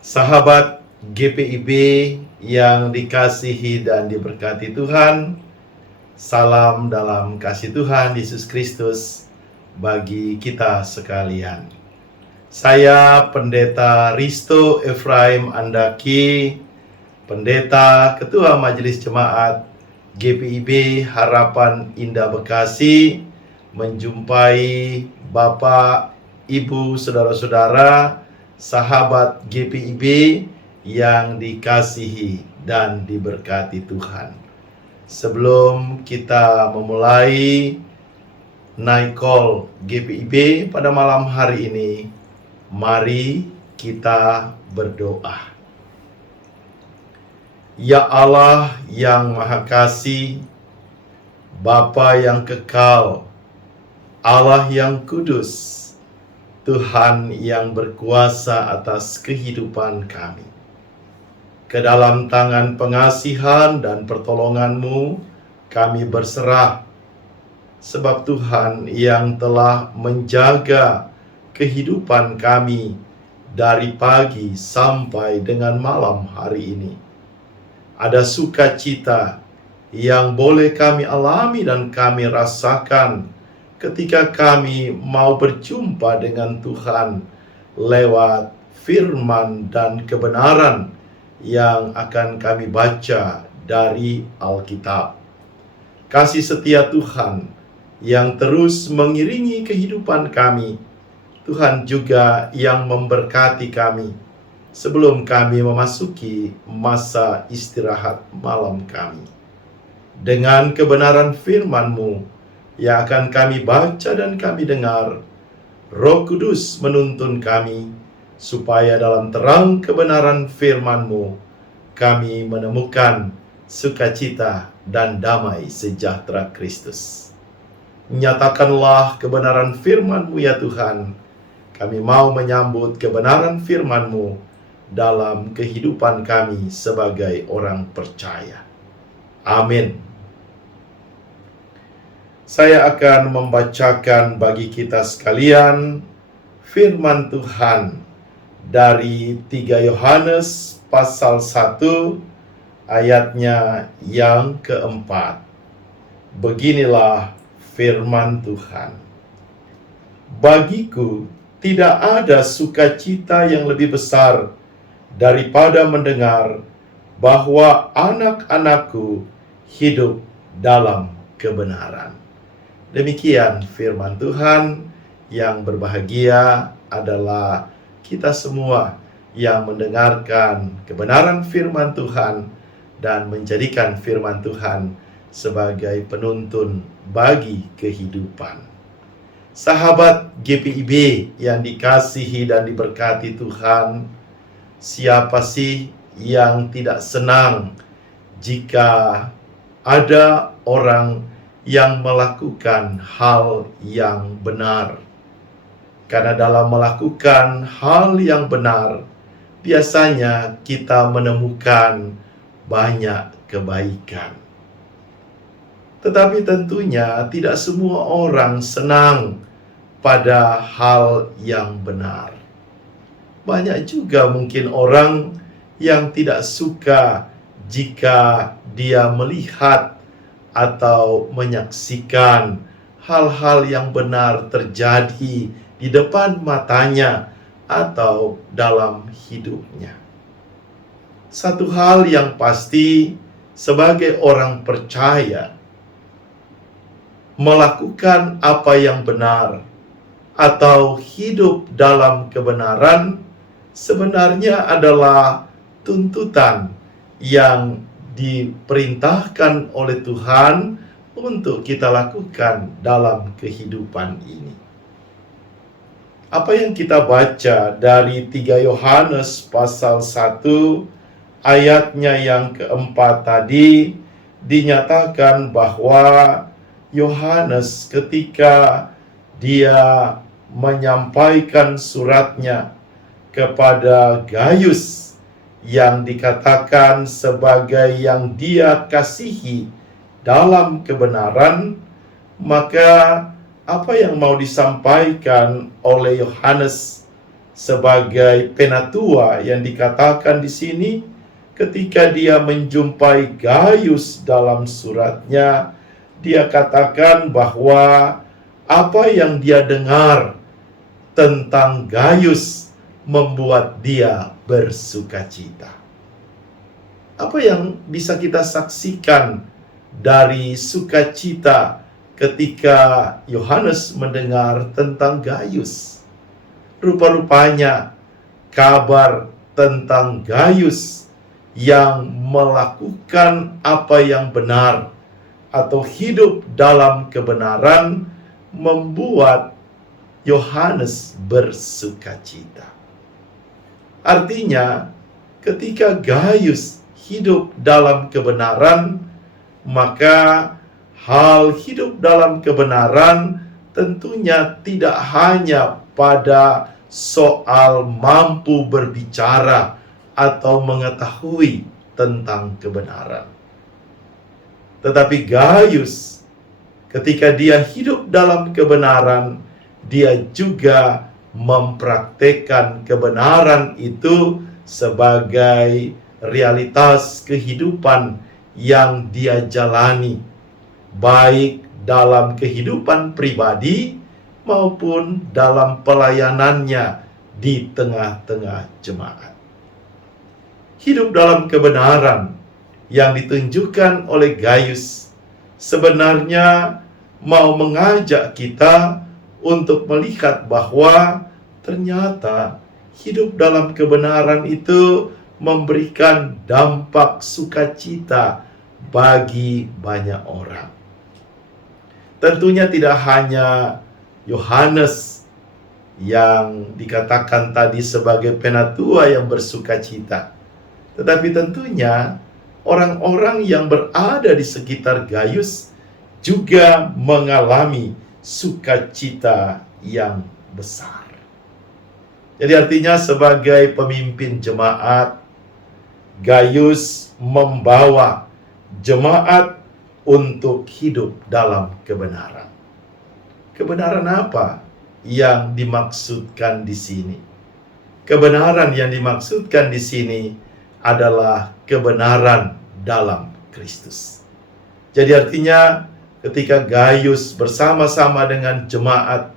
Sahabat GPIB yang dikasihi dan diberkati Tuhan, salam dalam kasih Tuhan Yesus Kristus bagi kita sekalian. Saya Pendeta Risto Efraim Andaki, Pendeta Ketua Majelis Jemaat GPIB Harapan Indah Bekasi, menjumpai Bapak, Ibu, saudara-saudara, sahabat GPIB yang dikasihi dan diberkati Tuhan. Sebelum kita memulai night call GPIB pada malam hari ini, mari kita berdoa. Ya Allah yang Maha Kasih, Bapa yang kekal, Allah yang kudus, Tuhan yang berkuasa atas kehidupan kami. Ke dalam tangan pengasihan dan pertolongan-Mu kami berserah, sebab Tuhan yang telah menjaga kehidupan kami dari pagi sampai dengan malam hari ini. Ada sukacita yang boleh kami alami dan kami rasakan ketika kami mau berjumpa dengan Tuhan lewat firman dan kebenaran yang akan kami baca dari Alkitab. Kasih setia Tuhan yang terus mengiringi kehidupan kami, Tuhan juga yang memberkati kami sebelum kami memasuki masa istirahat malam kami. Dengan kebenaran firman-Mu yang akan kami baca dan kami dengar, Roh Kudus menuntun kami, supaya dalam terang kebenaran firman-Mu, kami menemukan sukacita dan damai sejahtera Kristus. Nyatakanlah kebenaran firman-Mu ya Tuhan. Kami mau menyambut kebenaran firman-Mu dalam kehidupan kami sebagai orang percaya. Amin. Saya akan membacakan bagi kita sekalian firman Tuhan dari 3 Yohanes pasal 1 ayatnya yang keempat. Beginilah firman Tuhan. Bagiku tidak ada sukacita yang lebih besar daripada mendengar bahwa anak-anakku hidup dalam kebenaran. Demikian firman Tuhan. Yang berbahagia adalah kita semua yang mendengarkan kebenaran firman Tuhan dan menjadikan firman Tuhan sebagai penuntun bagi kehidupan. Sahabat GPIB yang dikasihi dan diberkati Tuhan, siapa sih yang tidak senang jika ada orang yang melakukan hal yang benar? Karena dalam melakukan hal yang benar, biasanya kita menemukan banyak kebaikan. Tetapi tentunya tidak semua orang senang pada hal yang benar. Banyak juga mungkin orang yang tidak suka jika dia melihat atau menyaksikan hal-hal yang benar terjadi di depan matanya atau dalam hidupnya. Satu hal yang pasti, sebagai orang percaya, melakukan apa yang benar atau hidup dalam kebenaran sebenarnya adalah tuntutan yang diperintahkan oleh Tuhan untuk kita lakukan dalam kehidupan ini. Apa yang kita baca dari 3 Yohanes pasal 1 ayatnya yang keempat tadi, dinyatakan bahwa Yohanes ketika dia menyampaikan suratnya kepada Gayus yang dikatakan sebagai yang dia kasihi dalam kebenaran, maka apa yang mau disampaikan oleh Yohanes sebagai penatua yang dikatakan di sini ketika dia menjumpai Gaius dalam suratnya, dia katakan bahwa apa yang dia dengar tentang Gaius membuat dia bersukacita. Apa yang bisa kita saksikan dari sukacita ketika Yohanes mendengar tentang Gaius? Rupa-rupanya kabar tentang Gaius yang melakukan apa yang benar atau hidup dalam kebenaran membuat Yohanes bersukacita. Artinya, ketika Gaius hidup dalam kebenaran, maka hal hidup dalam kebenaran tentunya tidak hanya pada soal mampu berbicara atau mengetahui tentang kebenaran. Tetapi Gaius, ketika dia hidup dalam kebenaran, dia juga mempraktekkan kebenaran itu sebagai realitas kehidupan yang dia jalani, baik dalam kehidupan pribadi maupun dalam pelayanannya di tengah-tengah jemaat. Hidup dalam kebenaran yang ditunjukkan oleh Gaius sebenarnya mau mengajak kita untuk melihat bahwa ternyata hidup dalam kebenaran itu memberikan dampak sukacita bagi banyak orang. Tentunya tidak hanya Yohanes yang dikatakan tadi sebagai penatua yang bersukacita, tetapi tentunya orang-orang yang berada di sekitar Gaius juga mengalami sukacita yang besar. Jadi artinya sebagai pemimpin jemaat, Gaius membawa jemaat untuk hidup dalam kebenaran. Kebenaran apa yang dimaksudkan di sini? Kebenaran yang dimaksudkan di sini adalah kebenaran dalam Kristus. Jadi artinya ketika Gaius bersama-sama dengan jemaat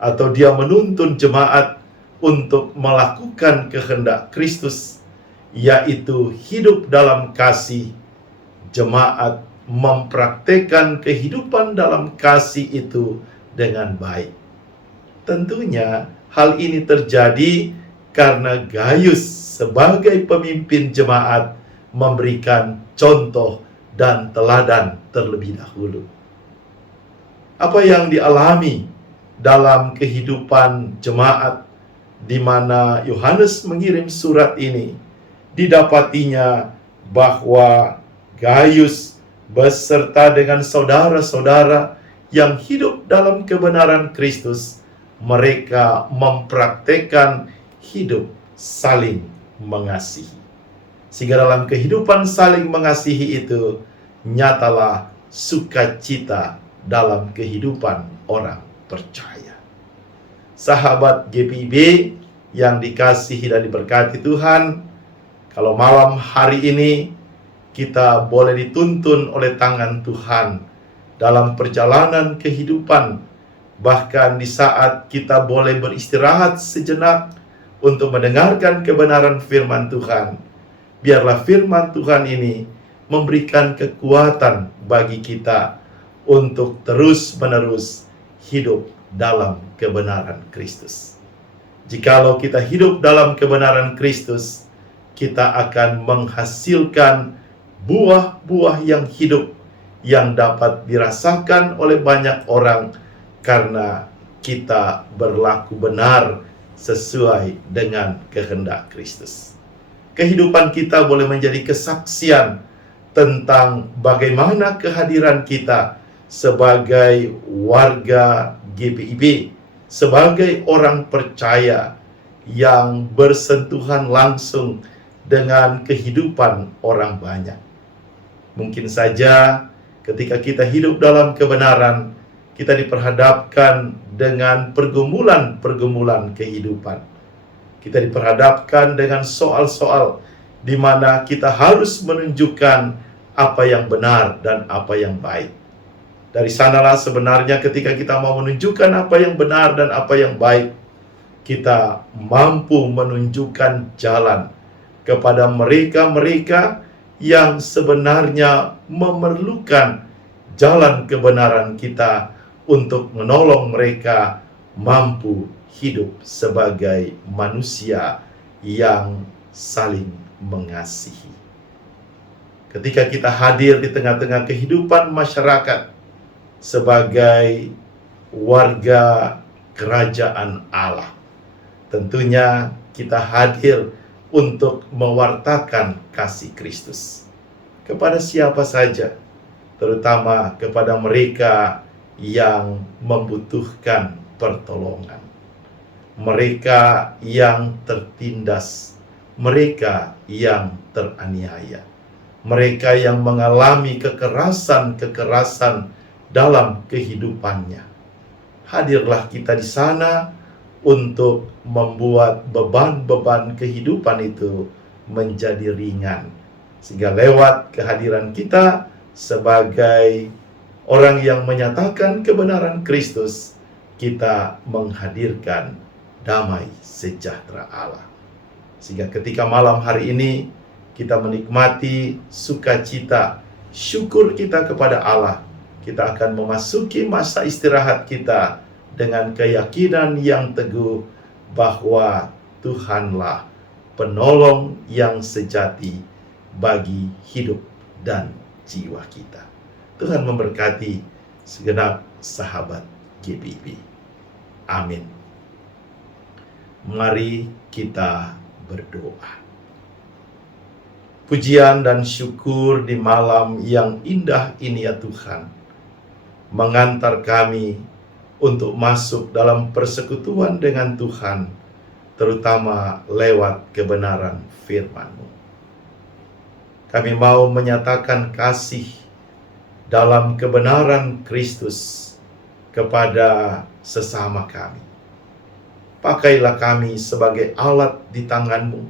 atau dia menuntun jemaat untuk melakukan kehendak Kristus, yaitu hidup dalam kasih, jemaat mempraktekkan kehidupan dalam kasih itu dengan baik. Tentunya hal ini terjadi karena Gaius sebagai pemimpin jemaat memberikan contoh dan teladan terlebih dahulu. Apa yang dialami dalam kehidupan jemaat di mana Yohanes mengirim surat ini, didapatinya bahwa Gaius beserta dengan saudara-saudara yang hidup dalam kebenaran Kristus, mereka mempraktekkan hidup saling mengasihi. Sehingga dalam kehidupan saling mengasihi itu, nyatalah sukacita dalam kehidupan orang percaya. Sahabat GPIB yang dikasihi dan diberkati Tuhan, kalau malam hari ini kita boleh dituntun oleh tangan Tuhan dalam perjalanan kehidupan, bahkan di saat kita boleh beristirahat sejenak untuk mendengarkan kebenaran firman Tuhan, biarlah firman Tuhan ini memberikan kekuatan bagi kita untuk terus-menerus hidup dalam kebenaran Kristus. Jikalau kita hidup dalam kebenaran Kristus, kita akan menghasilkan buah-buah yang hidup yang dapat dirasakan oleh banyak orang karena kita berlaku benar sesuai dengan kehendak Kristus. Kehidupan kita boleh menjadi kesaksian tentang bagaimana kehadiran kita sebagai warga GPIB, sebagai orang percaya yang bersentuhan langsung dengan kehidupan orang banyak. Mungkin saja ketika kita hidup dalam kebenaran, kita diperhadapkan dengan pergumulan-pergumulan kehidupan. Kita diperhadapkan dengan soal-soal di mana kita harus menunjukkan apa yang benar dan apa yang baik. Dari sanalah sebenarnya ketika kita mau menunjukkan apa yang benar dan apa yang baik, kita mampu menunjukkan jalan kepada mereka-mereka yang sebenarnya memerlukan jalan kebenaran kita untuk menolong mereka mampu hidup sebagai manusia yang saling mengasihi. Ketika kita hadir di tengah-tengah kehidupan masyarakat sebagai warga kerajaan Allah, tentunya kita hadir untuk mewartakan kasih Kristus kepada siapa saja, terutama kepada mereka yang membutuhkan pertolongan, mereka yang tertindas, mereka yang teraniaya, mereka yang mengalami kekerasan-kekerasan dalam kehidupannya. Hadirlah kita di sana untuk membuat beban-beban kehidupan itu menjadi ringan, sehingga lewat kehadiran kita sebagai orang yang menyatakan kebenaran Kristus, kita menghadirkan damai sejahtera Allah. Sehingga ketika malam hari ini kita menikmati sukacita, syukur kita kepada Allah, kita akan memasuki masa istirahat kita dengan keyakinan yang teguh bahwa Tuhanlah penolong yang sejati bagi hidup dan jiwa kita. Tuhan memberkati segenap sahabat GPIB. Amin. Mari kita berdoa. Pujian dan syukur di malam yang indah ini ya Tuhan, mengantar kami untuk masuk dalam persekutuan dengan Tuhan, terutama lewat kebenaran firman-Mu. Kami mau menyatakan kasih dalam kebenaran Kristus kepada sesama kami. Pakailah kami sebagai alat di tangan-Mu,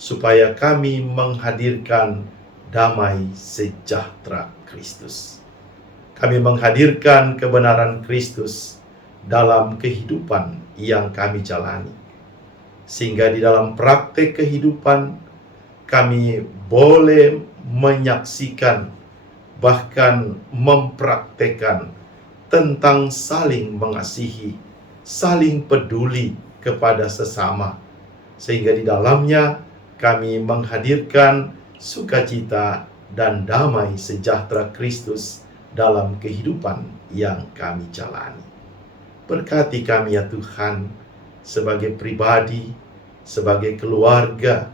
supaya kami menghadirkan damai sejahtera Kristus. Kami menghadirkan kebenaran Kristus dalam kehidupan yang kami jalani, sehingga di dalam praktek kehidupan kami boleh menyaksikan, bahkan mempraktekkan tentang saling mengasihi, saling peduli kepada sesama, sehingga di dalamnya kami menghadirkan sukacita dan damai sejahtera Kristus dalam kehidupan yang kami jalani. Berkati kami ya Tuhan, sebagai pribadi, sebagai keluarga,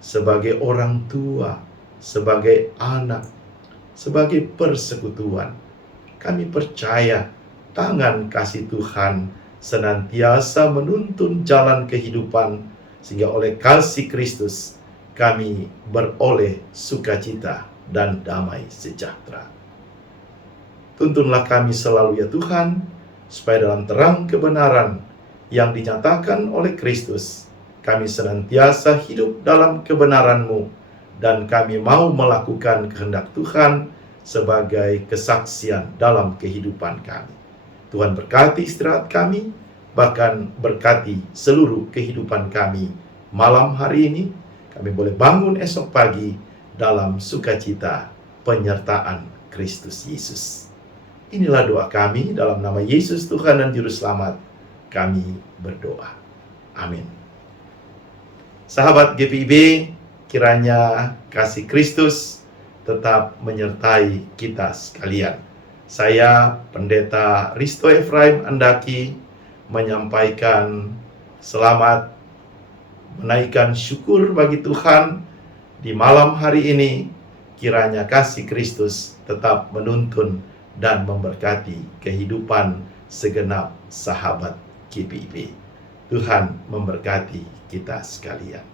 sebagai orang tua, sebagai anak, sebagai persekutuan. Kami percaya tangan kasih Tuhan senantiasa menuntun jalan kehidupan, sehingga oleh kasih Kristus kami beroleh sukacita dan damai sejahtera. Tuntunlah kami selalu ya Tuhan, supaya dalam terang kebenaran yang dinyatakan oleh Kristus, kami senantiasa hidup dalam kebenaran-Mu, dan kami mau melakukan kehendak Tuhan sebagai kesaksian dalam kehidupan kami. Tuhan berkati istirahat kami, bahkan berkati seluruh kehidupan kami. Malam hari ini, kami boleh bangun esok pagi dalam sukacita penyertaan Kristus Yesus. Inilah doa kami dalam nama Yesus Tuhan dan Juru Selamat. Kami berdoa. Amin. Sahabat GPIB, kiranya kasih Kristus tetap menyertai kita sekalian. Saya Pendeta Risto Efraim Andaki menyampaikan selamat, menaikkan syukur bagi Tuhan di malam hari ini. Kiranya kasih Kristus tetap menuntun dan memberkati kehidupan segenap sahabat GPIB. Tuhan memberkati kita sekalian.